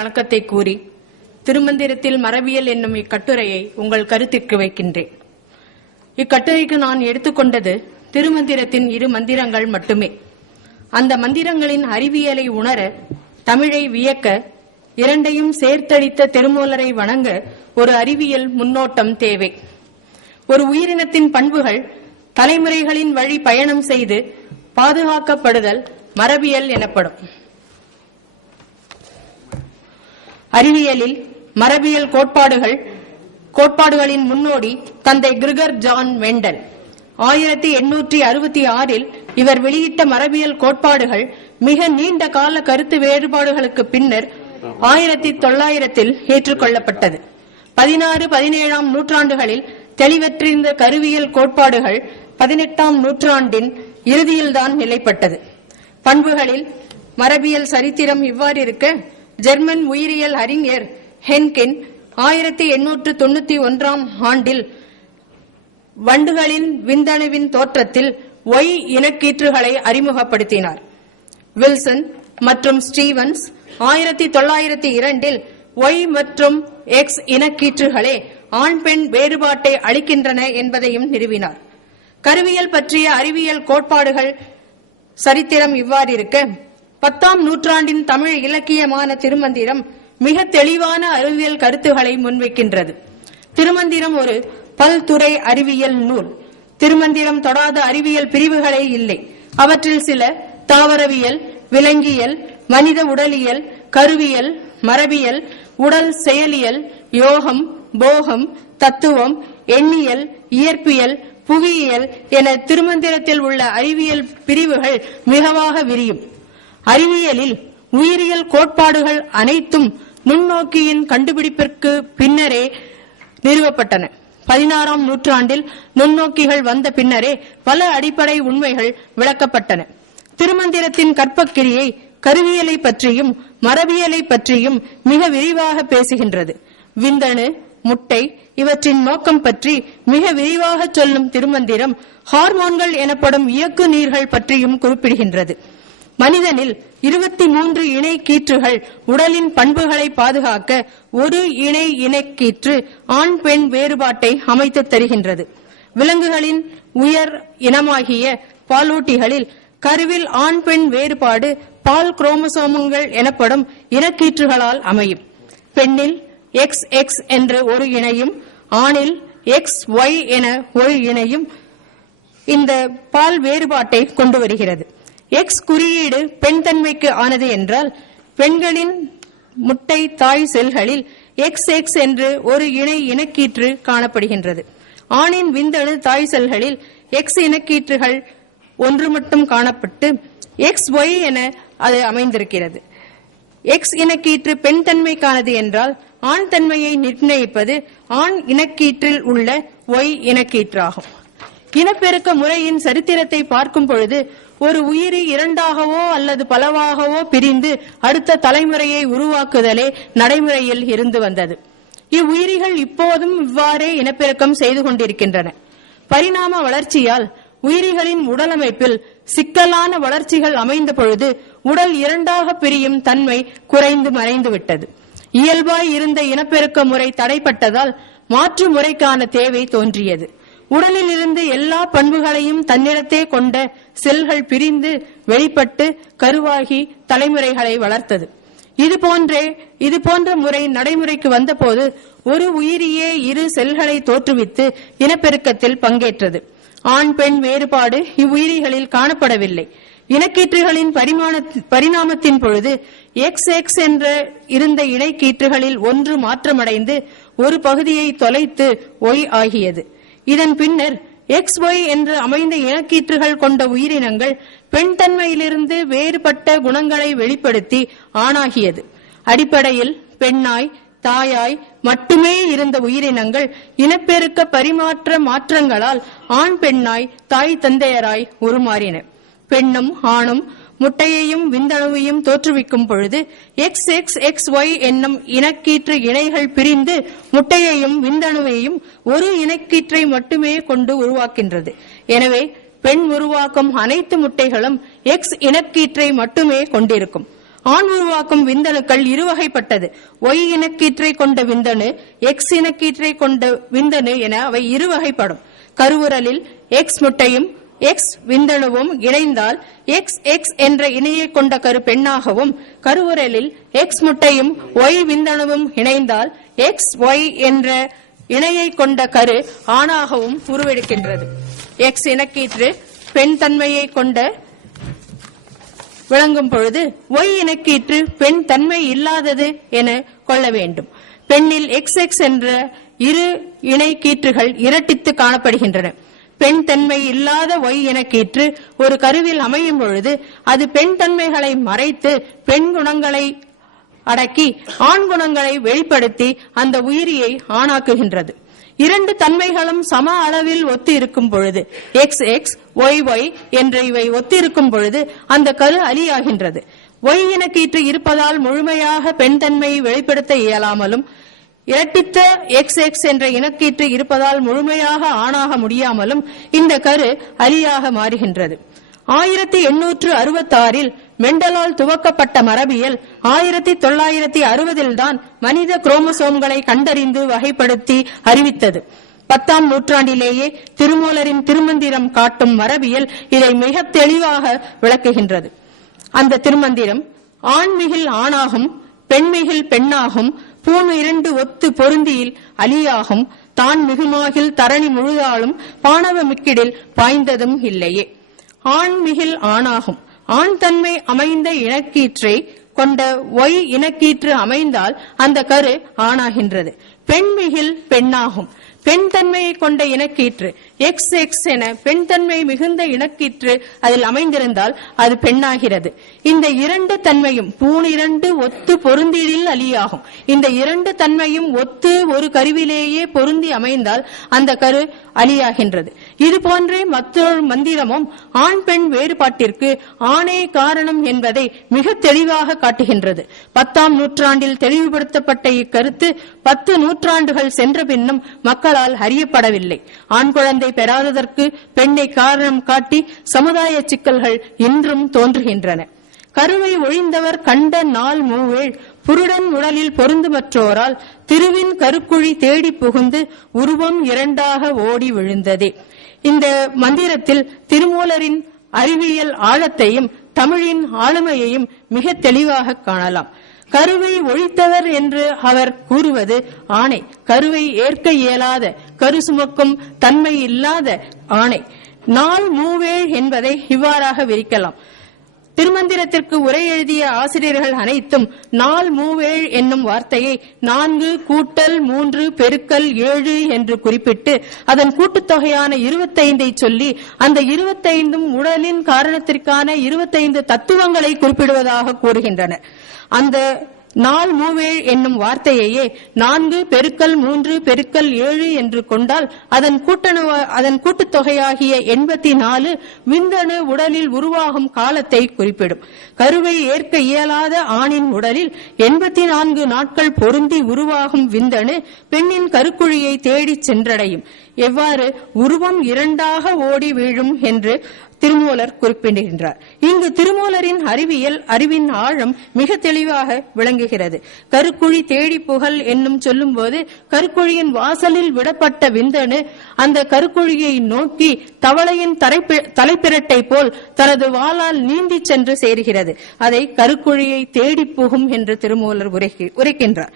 வணக்கத்தை கூறி திருமந்திரத்தில் மரபியல் என்னும் இக்கட்டுரையை உங்கள் கருத்திற்கு வைக்கின்றேன். இக்கட்டுரைக்கு நான் எடுத்துக்கொண்டது திருமந்திரத்தின் 2 மந்திரங்கள் மட்டுமே. அந்த மந்திரங்களின் அறிவியலை உணர, தமிழை வியக்க, இரண்டையும் சேர்த்தளித்த திருமூலரை வணங்க ஒரு அறிவியல் முன்னோட்டம் தேவை. ஒரு உயிரினத்தின் பண்புகள் தலைமுறைகளின் வழி பயணம் செய்து பாதுகாக்கப்படுதல் மரபியல் எனப்படும். அறிவியலில் மரபியல் கோட்பாடுகளின் முன்னோடி தந்தை கிரிகர் ஜான் மெண்டல். 1866 இவர் வெளியிட்ட மரபியல் கோட்பாடுகள் மிக நீண்ட கால கருத்து வேறுபாடுகளுக்கு பின்னர் 1900 ஏற்றுக்கொள்ளப்பட்டது. 16, 17ஆம் நூற்றாண்டுகளில் தெளிவற்றிருந்த கருவியல் கோட்பாடுகள் 18ஆம் நூற்றாண்டின் இறுதியில்தான் நிலைப்பட்டது. பண்புகளில் மரபியல் சரித்திரம் இவ்வாறு இருக்க, ஜெர்மன் உயிரியல் அறிஞர் ஹென்கென் 1891ஆம் ஆண்டில் வண்டுகளின் விந்தணுவின் தோற்றத்தில் ஒய் இனக்கீற்றுகளை அறிமுகப்படுத்தினார். வில்சன் மற்றும் ஸ்டீவன்ஸ் 1902 ஒய் மற்றும் எக்ஸ் இனக்கீற்றுகளே ஆண் பெண் வேறுபாட்டை அளிக்கின்றன என்பதையும் நிறுவினார். கருவியல் பற்றிய அறிவியல் கோட்பாடுகள் சரித்திரம் இவ்வாறு இருக்க, 10ஆம் நூற்றாண்டின் தமிழ் இலக்கியமான திருமந்திரம் மிக தெளிவான அறிவியல் கருத்துக்களை முன்வைக்கின்றது. திருமந்திரம் ஒரு பல்துறை அறிவியல் நூல். திருமந்திரம் தொடாத அறிவியல் பிரிவுகளே இல்லை. அவற்றில் சில தாவரவியல், விலங்கியல், மனித உடலியல், கருவியல், மரபியல், உடல் செயலியல், யோகம், போகம், தத்துவம், எண்ணியல், இயற்பியல், புவியியல் என திருமந்திரத்தில் உள்ள அறிவியல் பிரிவுகள் மிகவாக விரியும். அறிவியலில் உயிரியல் கோட்பாடுகள் அனைத்தும் நுண்ணோக்கியின் கண்டுபிடிப்பிற்கு பின்னரே நிறுவப்பட்டன. 16ஆம் நூற்றாண்டில் நுண்ணோக்கிகள் வந்த பின்னரே பல அடிப்படை உண்மைகள் விளக்கப்பட்டன. திருமந்திரத்தின் கற்பக்கிரியை கருவியலை பற்றியும் மரபியலை பற்றியும் மிக விரிவாக பேசுகின்றது. விந்தணு, முட்டை இவற்றின் நோக்கம் பற்றி மிக விரிவாக சொல்லும் திருமந்திரம் ஹார்மோன்கள் எனப்படும் இயக்கு நீர்கள் பற்றியும் குறிப்பிடுகின்றது. மனிதனில் 23 இணை கீற்றுகள் உடலின் பண்புகளை பாதுகாக்க ஒரு இணை இனக்கீற்று ஆண் பெண் வேறுபாட்டை அமைத்து தருகின்றது. விலங்குகளின் உயர் இனமாகிய பாலூட்டிகளில் கருவில் ஆண் பெண் வேறுபாடு பால் குரோமோசோம்கள் எனப்படும் இனக்கீற்றுகளால் அமையும். பெண்ணில் XX என்ற ஒரு இணையும், ஆணில் XY என ஒரு இணையும் இந்த பால் வேறுபாட்டை கொண்டு வருகிறது. எக்ஸ் குறியீடு பெண் தன்மைக்கு ஆனது என்றால், பெண்களின் முட்டை தாய் செல்களில் XX என்று ஒரு இணை இனக்கீற்று காணப்படுகின்றது. ஆணின் விந்தணு தாய் செல்களில் X இனக்கீற்றுகள் ஒன்று மட்டும் காணப்பட்டு XY என அது அமைந்திருக்கிறது. X இனக்கீற்று பெண் தன்மைக்கானது என்றால், ஆண் தன்மையை நிர்ணயிப்பது ஆண் இனக்கீற்றில் உள்ள Y இனக்கீற்றாகும். இனப்பெருக்க முறையின் சரித்திரத்தை பார்க்கும் பொழுது, ஒரு உயிரி இரண்டாகவோ அல்லது பலவாகவோ பிரிந்து அடுத்த தலைமுறையை உருவாக்குதலே நடைமுறையில் இருந்து வந்தது. இவ்வுயிரிகள் இப்போதும் இவ்வாறே இனப்பெருக்கம் செய்து கொண்டிருக்கின்றன. பரிணாம வளர்ச்சியால் உயிரிகளின் உடலமைப்பில் சிக்கலான வளர்ச்சிகள் அமைந்த பொழுது உடல் இரண்டாக பிரியும் தன்மை குறைந்து மறைந்து விட்டது. இயல்பாய் இருந்த இனப்பெருக்க முறை தடைப்பட்டதால் மாற்று முறைக்கான தேவை தோன்றியது. உடலில் இருந்து எல்லா பண்புகளையும் தன்னிடத்தே கொண்ட செல்கள் பிரிந்து வெளிப்பட்டு கருவாகி தலைமுறைகளை வளர்த்தது. இது போன்ற முறை நடைமுறைக்கு வந்தபோது ஒரு உயிரியே 2 செல்களை தோற்றுவித்து இனப்பெருக்கத்தில் பங்கேற்றது. ஆண் பெண் வேறுபாடு இவ்வுயிரிகளில் காணப்படவில்லை. இனக்கீற்றுகளின் பரிணாமத்தின் பொழுது XX என்ற இருந்த இணைக்கீற்றுகளில் ஒன்று மாற்றமடைந்து ஒரு பகுதியை தொலைத்து Y ஆகியது. இதன் பின்னர் XY என்று அமைந்த இனக்கீற்றுகள் கொண்ட உயிரினங்கள் பெண் தன்மையிலிருந்து வேறுபட்ட குணங்களை வெளிப்படுத்தி ஆணாகியது. அடிப்படையில் பெண்ணாய் தாயாய் மட்டுமே இருந்த உயிரினங்கள் இனப்பெருக்க பரிமாற்ற மாற்றங்களால் ஆண் பெண்ணாய் தாய் தந்தையராய் உருமாறின. பெண்ணும் ஆணும் முட்டையையும் விந்தணுவையும் தோற்றுவிக்கும் பொழுது XXXY என்னும் இனக்கீற்று இணைகள் பிரிந்து முட்டையையும் விந்தணுவையும் ஒரு இனக்கீற்றை மட்டுமே கொண்டு உருவாக்கின்றது. எனவே பெண் உருவாக்கும் அனைத்து முட்டைகளும் X இனக்கீற்றை மட்டுமே கொண்டிருக்கும். ஆண் உருவாக்கும் விந்தணுக்கள் இருவகைப்பட்டது. ஒய் இனக்கீற்றை கொண்ட விந்தணு, எக்ஸ் இனக்கீற்றை கொண்ட விந்தணு என அவை இருவகைப்படும். கருவுரலில் எக்ஸ் முட்டையும் எக்ஸ் விந்தணுவும் இணைந்தால் எக்ஸ் எக்ஸ் என்ற இணையை கொண்ட கரு பெண்ணாகவும், கருவுரலில் எக்ஸ் முட்டையும் ஒய் விந்தணுவும் இணைந்தால் எக்ஸ் ஒய் என்ற இணையை கொண்ட கரு ஆணாகவும் உருவெடுக்கின்றது. எக்ஸ் இனக்கீற்று பெண் தன்மையை கொண்ட விளங்கும் பொழுது ஒய் இனக்கீற்று பெண் தன்மை இல்லாதது என கொள்ள வேண்டும். பெண்ணில் எக்ஸ் எக்ஸ் என்ற இரு இணை கீற்றுகள் இரட்டித்து காணப்படுகின்றன. பெண் தன்மை இல்லாத ஒய் இனக்கீற்று ஒரு கருவில் அமையும் பொழுது அது பெண் தன்மைகளை மறைத்து பெண் குணங்களை அடக்கி ஆண் குணங்களை வெளிப்படுத்தி அந்த உயிரியை ஆணாக்குகின்றது. இரண்டு தன்மைகளும் சம அளவில் ஒத்து இருக்கும் பொழுது எக்ஸ் எக்ஸ் ஒய் ஒய் என்ற இவை ஒத்திருக்கும் பொழுது அந்த கரு அலியாகின்றது. ஒய் இனக்கீற்று இருப்பதால் முழுமையாக பெண் தன்மையை வெளிப்படுத்த இயலாமலும், இரட்டித்த எக்ஸ் எக்ஸ் என்ற இனக்கீற்று இருப்பதால் முழுமையாக ஆணாக முடியாமலும் இந்த கரு அலியாக மாறுகின்றது. 1866 மெண்டலால் துவக்கப்பட்ட மரபியல் 1960 தான் மனித குரோமோசோம்களை கண்டறிந்து வகைப்படுத்தி அறிவித்தது. 10ஆம் நூற்றாண்டிலேயே திருமூலரின் திருமந்திரம் காட்டும் மரபியல் இதை மிக தெளிவாக விளக்குகின்றது. அந்த திருமந்திரம் ஆண்மிகில் ஆணாகும், பெண்மிகில் பெண்ணாகும், பூணு இரண்டு ஒத்து பொருந்தியில் அலியாகும், தான் மிகுமாகில் தரணி முழுதாலும் பாணவ மிக்கிடில் பாய்ந்ததும் இல்லையே. ஆண் மிகில் ஆணாகும். ஆண் தன்மை அமைந்த இனக்கீற்றை கொண்ட ஒய் இனக்கீற்று அமைந்தால் அந்த கரு ஆணாகின்றது. பெண் மிகில் பெண்ணாகும். பெண் தன்மையை கொண்ட இனக்கீற்று எக்ஸ் எக்ஸ் என பெண் தன்மை மிகுந்த இனக்கீற்று அதில் அமைந்திருந்தால் அது பெண்ணாகிறது. இந்த இரண்டு தன்மையும் பூணிரண்டு ஒத்து பொருந்தியில் அலியாகும். இந்த இரண்டு தன்மையும் ஒத்து ஒரு கருவிலேயே பொருந்தி அமைந்தால் அந்த கரு அலியாகின்றது. இது போன்றே மற்றொரு மந்திரமும் ஆண் பெண் வேறுபாட்டிற்கு ஆணே காரணம் என்பதை மிக தெளிவாக காட்டுகின்றது. 10ஆம் நூற்றாண்டில் தெளிவுபடுத்தப்பட்ட இக்கருத்து 10 நூற்றாண்டுகள் சென்ற பின்னும் மக்களால் அறியப்படவில்லை. ஆண் குழந்தை பெறாததற்கு பெண்ணை காரணம் காட்டி சமுதாய சிக்கல்கள் இன்றும் தோன்றுகின்றன. கருவை ஒழிந்தவர் கண்ட நாள் மூவேள் புருடன் உடலில் பொருந்துமற்றோரால் திருவின் கருக்குழி தேடி புகுந்து உருவம் இரண்டாக ஓடி விழுந்ததே. இந்த மந்திரத்தில் திருமூலரின் அறிவியல் ஆழத்தையும் தமிழின் ஆளுமையையும் மிக தெளிவாக காணலாம். கருவை ஒழித்தவர் என்று அவர் கூறுவது ஆணை. கருவை ஏற்க இயலாத, கரு சுமக்கும் தன்மை இல்லாத ஆணை. நாள் மூவேள் என்பதை இவ்வாறாக விரிக்கலாம். திருமந்திரத்திற்கு உரை எழுதிய ஆசிரியர்கள் அனைத்தும் நாள் மூவேள் என்னும் வார்த்தையை 4 கூட்டல் 3 பெருக்கல் 7 என்று குறிப்பிட்டு அதன் கூட்டுத்தொகையான 25 சொல்லி அந்த 25 உடலின் காரணத்திற்கான 25 தத்துவங்களை குறிப்பிடுவதாக கூறுகின்றனர். அந்த நாள் மூவேள் என்னும் வார்த்தையையே 4 பெருக்கல் 3 பெருக்கல் 7 என்று கொண்டால் அதன் கூட்டுத்தொகையாகிய 84 விந்தணு உடலில் உருவாகும் காலத்தை குறிப்பிடும். கருவை ஏற்க இயலாத ஆணின் உடலில் 84 நாட்கள் பொருந்தி உருவாகும் விந்தணு பெண்ணின் கருக்குழியை தேடி சென்றடையும். எவ்வாறு உருவம் இரண்டாக ஓடி வீழும் என்று திருமூலர் குறிப்பிடுகின்றார். இங்கு திருமூலரின் அறிவின் ஆழம் மிக தெளிவாக விளங்குகிறது. கருக்குழி தேடி புகழ் என்னும் சொல்லும் போது கருக்குழியின் வாசலில் விடப்பட்ட விந்தணு அந்த கருக்குழியை நோக்கி தவளையின் தலைப்பிரட்டை போல் தனது வாளால் நீந்தி சென்று சேர்கிறது. அதை கருக்குழியை தேடி புகும் என்று திருமூலர் உரைக்கின்றார்.